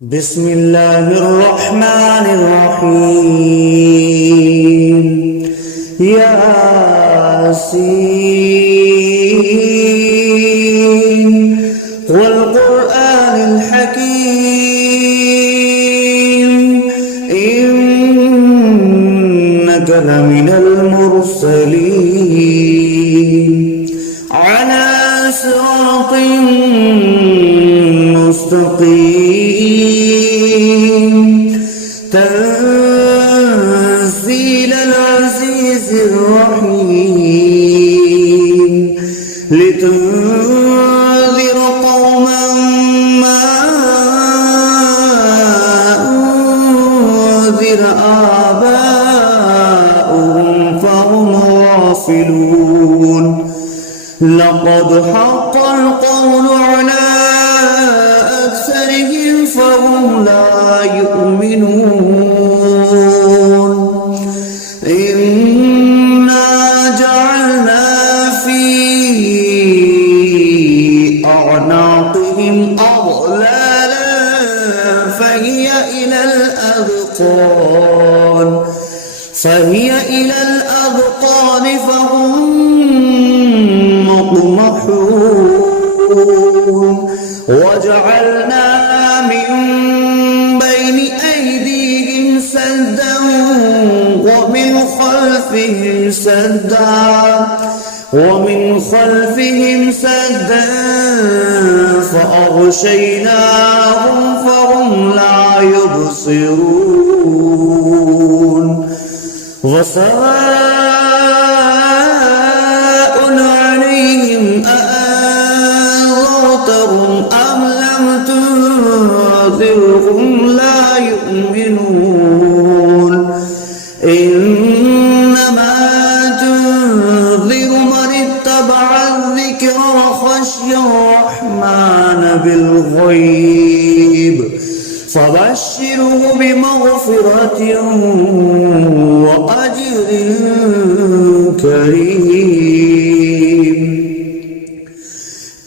بسم الله الرحمن الرحيم. ياسين والقرآن الحكيم إنك لمن المرسلين على صراط مستقيم تنزيل العزيز الرحيم لتنذر قوما ما أنذر آباؤهم فهم غافلون. لقد حق القول على أكثرهم فهم لا يؤمنون. إنا جعلنا في أعناقهم أغلالا فهي إلى الأذقان فهم مقمحون. وجعلنا من بين أيديهم سدا ومن خلفهم سدا فأغشيناهم فهم لا يبصرون. وسواء عليهم أأنذرتهم أم لم تنذرهم لا يؤمنون. إنما تنذر من اتبع الذكر وخشي الرحمن بالغيب فبشره بمغفرة وأجر كريم.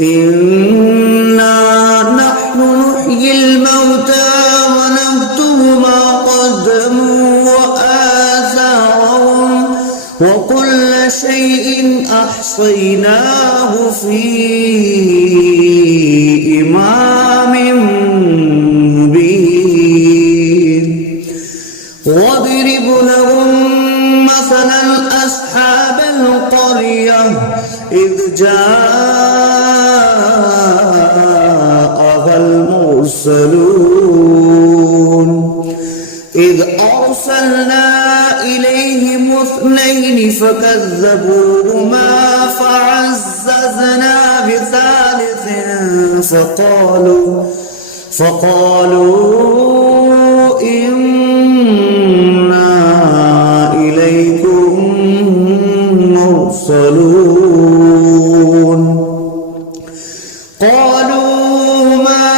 إنا نحن نحيي الموتى ونكتب ما قدموا وآثارهم وكل شيء أحصيناه في إمام مبين. واضرب لهم مثلا أصحاب القرية إذ جاءها المرسلون إذ أرسلنا إليهم اثنين فكذبوهما فعززنا بثالث فقالوا إنا إليكم مرسلون. قالوا ما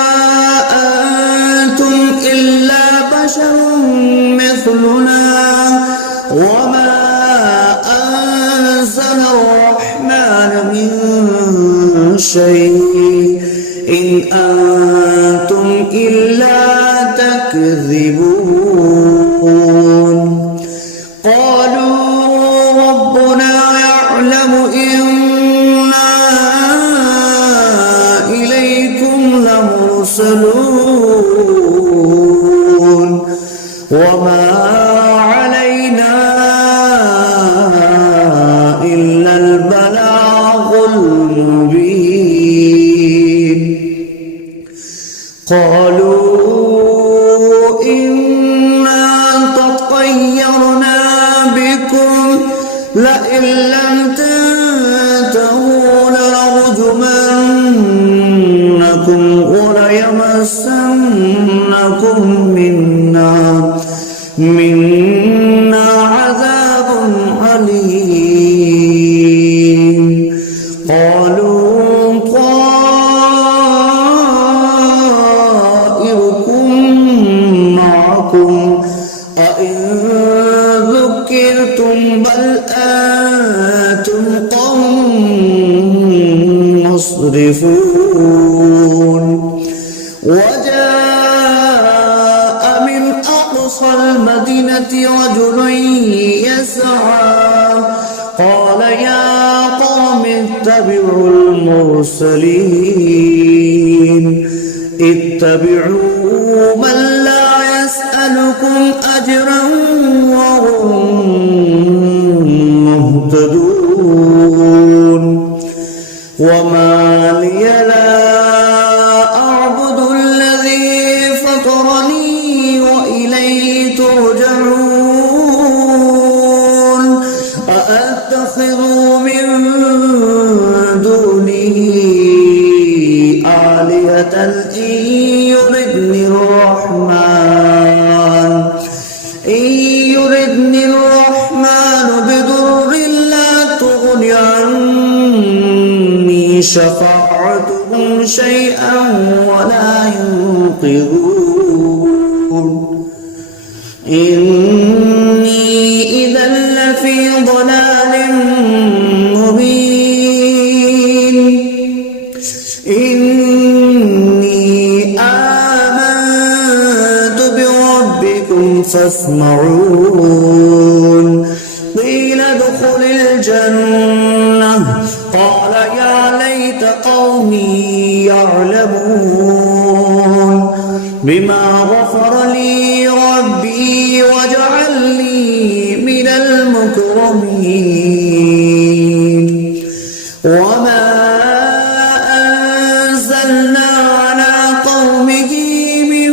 أنتم إلا بشر مثلنا وما أنزل الرحمن من شيء إن أنتم إلا تكذبون. قالوا ربنا يعلم إنا إليكم لمرسلون وما علينا إلا البلاغ المبين. قالوا إنا تطيرنا بكم لئن لم تنتهوا لنرجمنكم وليمسنكم منا عذاب أليم. قالوا طائركم معكم أئن ذكرتم بل أنتم قوم مسرفون. وجاء أقصى المدينة رجل يسعى قال يا قوم اتبعوا المرسلين اتبعوا من لا يسألكم أجرا وهم مهتدون وما لي لا أعبد الذي فطرني وإليه ترجعون أأتخذ من دونه آلهة إن يردني الرحمن بضر لا تغن عني شفاعتهم شيئا ولا ينقذون إني إذا لفي ضلال مبين إني آمنت بربكم فاسمعون قيل ادخل الجنة قال يا ليت قومي يعلمون بما غفر لي ربي وجعلني من المكرمين وما أنزلنا على قومه من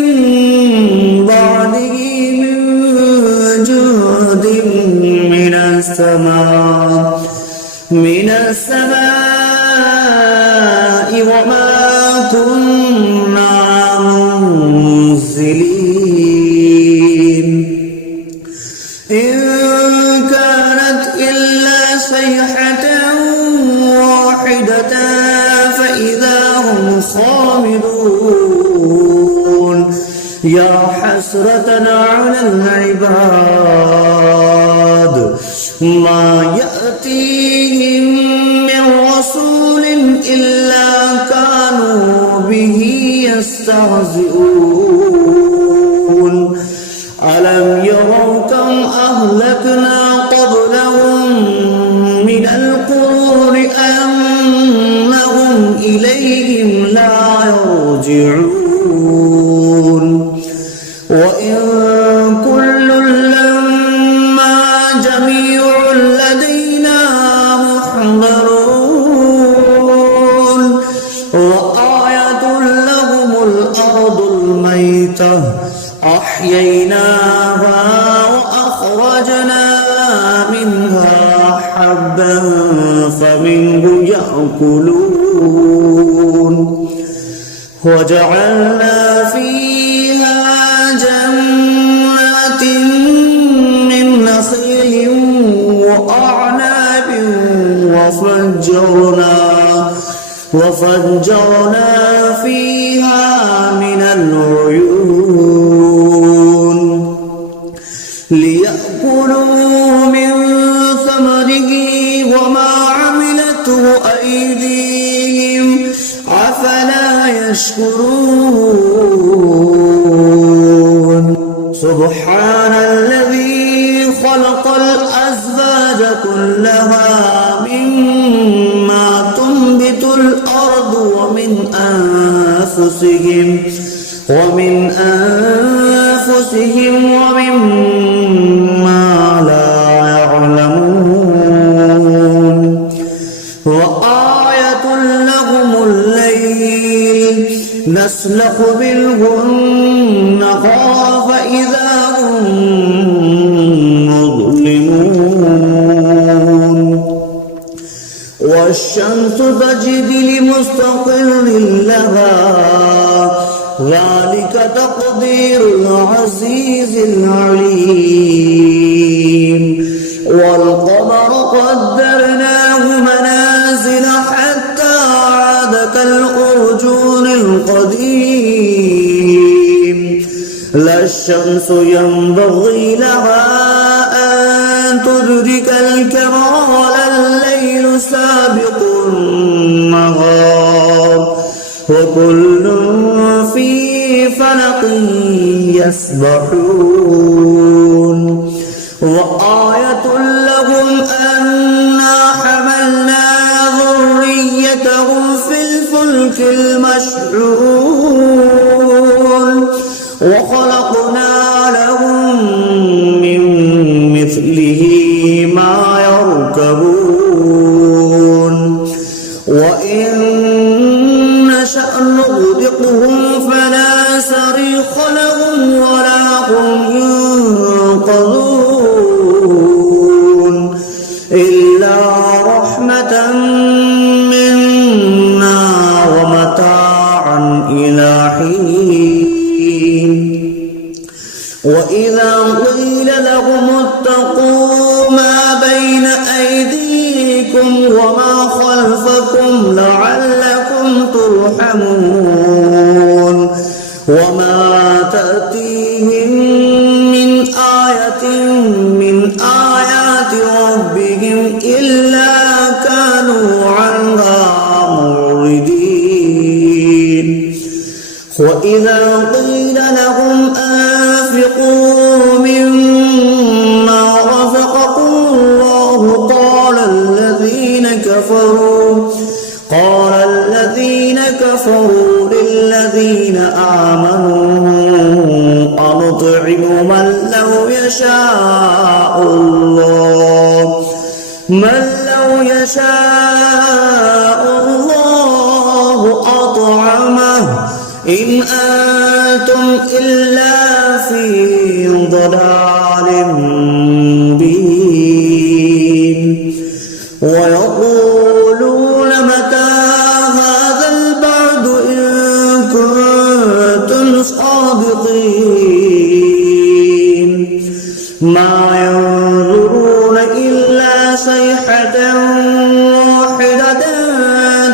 بعده من جود من السماء وما كنا منزلين إن كانت إلا صيحة واحدة فإذا هم خامدون يا حسرة على العباد ما يأتيهم من رسول إلا كانوا به يستهزئون ألم يروا كم أهلكنا قبلهم من القرون أنهم إليهم لا يرجعون وإن كل لما جميع لدينا محضرون وآية لهم الأرض الميتة أحييناها وأخرجنا منها حبا فمنه يأكلون وجعلنا فيها جنات من نخيل وأعناب وفجرنا فيها من العيون ليأكلوا من ثمره وما عملته أيديهم أفلا يشكرون سبحان الذي خلق الأزواج كلها مما تنبت الأرض ومن أنفسهم ومما لا يعلمون وآية لهم الليل نسلخ منه النهار فإذا هم مظلمون والشمس تجري لمستقر لها ذلك تقدير العزيز العليم والقمر قدرناه منازل حتى عاد كالأرجون القديم لا الشمس ينبغي لها أن تدرك الكمال الليل سابق النهار وكل في فلق يسبحون وخلقنا لهم من مثله ما يركبون وإن نشأ نغرقهم فلا صريخ لهم ولا هم ينقذون إلا رحمة منا ومتاعا إلى حين وإذا قيل لهم اتقوا ما بين أيديكم وما خلفكم لعلكم ترحمون وما تأتيهم من آية من آيات ربهم إلا كانوا عنها معرضين وإذا قيل لهم أنفقوا مما رزقكم الله قال الذين كفروا للذين آمنوا أنطعم من لو يشاء الله أطعمه إن أنتم إلا في ضلال مبين ويقولون متى هذا البعد إن كنتم صادقين ما ينظرون إلا صيحة واحدة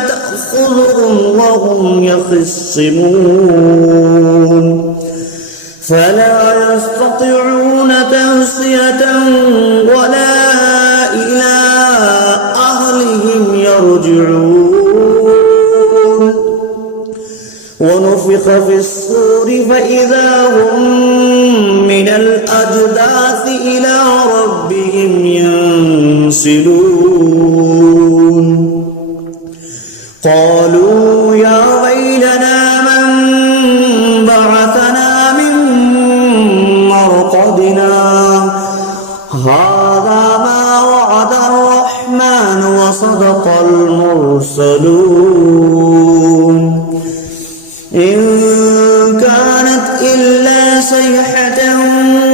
تأخذهم وهم يخصمون فلا يستطيعون توصية ولا إلى أهلهم يرجعون ونفخ في الصور فإذا هم من الأجداث إلى ربهم ينسلون قالوا يا ويلنا من بعثنا من مرقدنا هذا ما وعد الرحمن وصدق المرسلون إن كانت إلا صيحة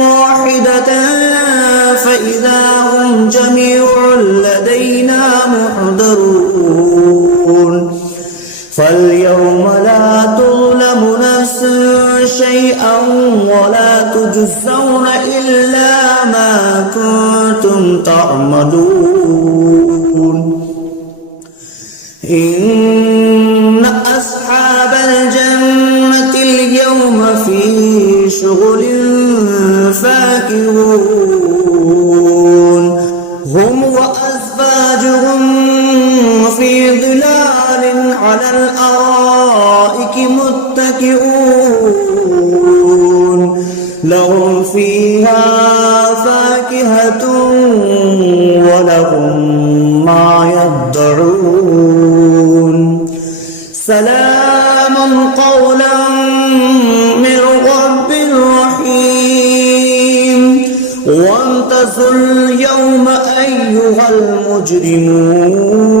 واحدة فإذا هم جميع لدينا محضرون فاليوم لا تظلم نفس شيئا ولا تجزون إلا ما كنتم تعملون إن أصحاب الجنة اليوم في شغل فاكهون هم وأزواجهم في ظلال على الأرائك متكئون لهم فيها فاكهة ولهم ما يدعون سلام قولا من رب رحيم وامتازوا اليوم أيها المجرمون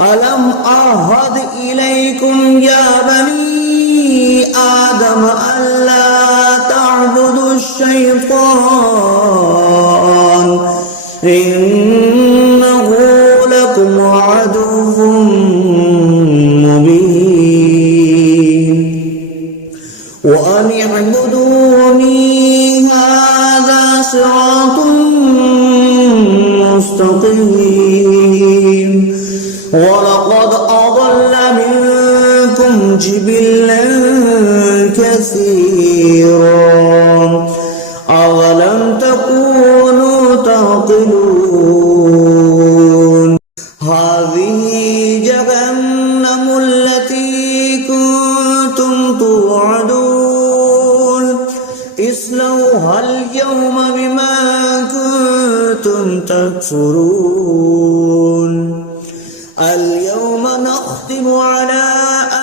ألم أعهد إليكم يا بني آدم ألا تعبدوا الشيطان إنه لكم عدو مبين وأن اعبدوني هذا صراط مستقيم ولقد أضل منكم جبلا كثيرا أولم تكونوا تعقلون هذه جهنم التي كنتم توعدون اصلوها اليوم بما كنتم تكفرون اليوم نختم على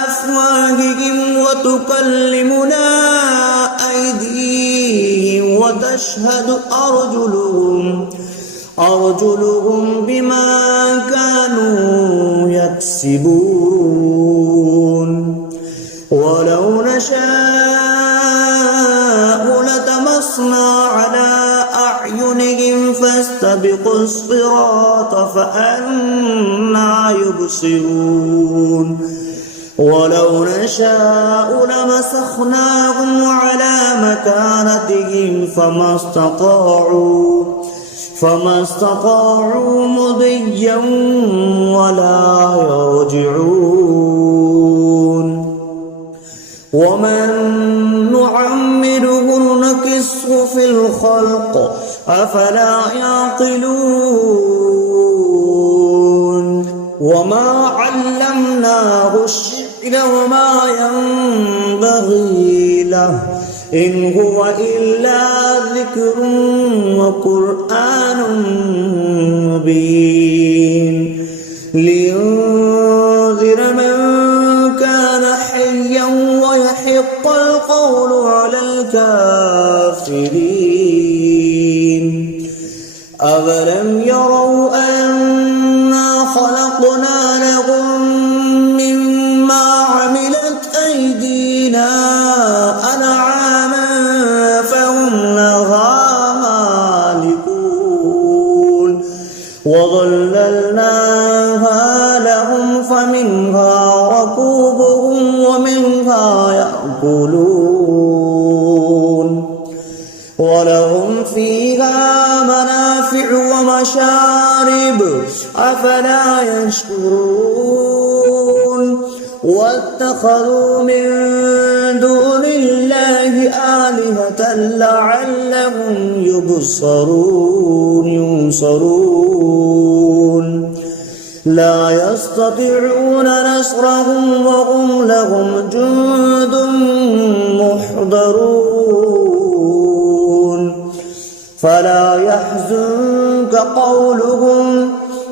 أفواههم وتكلمنا تشهد أرجلهم بما كانوا يكسبون ولو نشاء لطمسنا على أعينهم فاستبقوا الصراط فأنى يبصرون ولو نشاء لمسخناهم على مكانتهم فما استطاعوا مضيا ولا يرجعون ومن نعمره نكسه في الخلق أفلا يعقلون وما علمناه الشعر وما ينبغي له إن هو إلا ذكر وقرآن مبين لينذر من كان حيا ويحق القول على الكافرين أولم يروا أنا خلقنا لهم مما عملت أيدينا أنعاما فهم لها مالكون وظللناها لهم فمنها ركوبهم ومنها يأكلون ولهم فيها منافع ومشارب أفلا يشكرون واتخذوا من دون الله آلهة لعلهم ينصرون لا يستطيعون نصرهم وهم لهم جند محضرون فلا يحزنك قولهم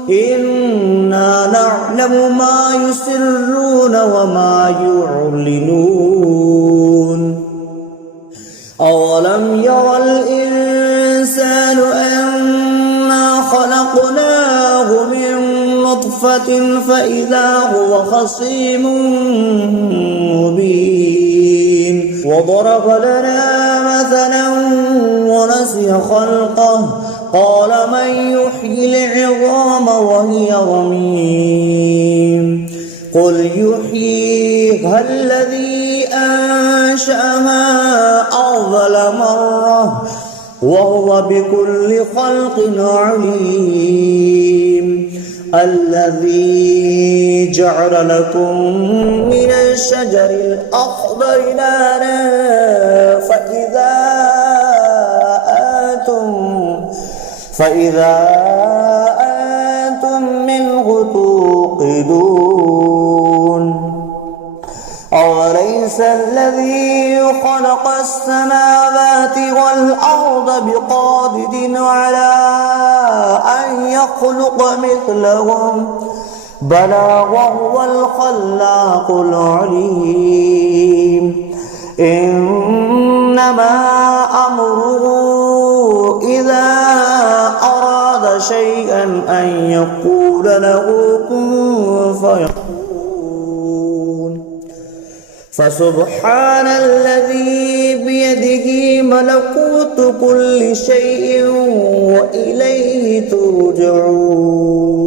إنا نعلم ما يسرون وما يعلنون أولم ير الإنسان أنا خلقناه من نطفة فإذا هو خصيم مبين وضرب لنا مثلا ونسي خلقه قال من يحيي العظام وهي رميم قل يحييها الذي أنشأها أول مرة وهو بكل خلق عليم الذي جعل لكم من الشجر الأخضر نارا فإذا أنتم منه توقدون أوليس الذي خلق السماوات والأرض بقادر على أن يخلق مثلهم بلى وهو الخلاق العليم إنما أمره إذا أراد شيئا أن يقول له كن فيكون فسبحان الذي بيده ملكوت كل شيء وإليه ترجعون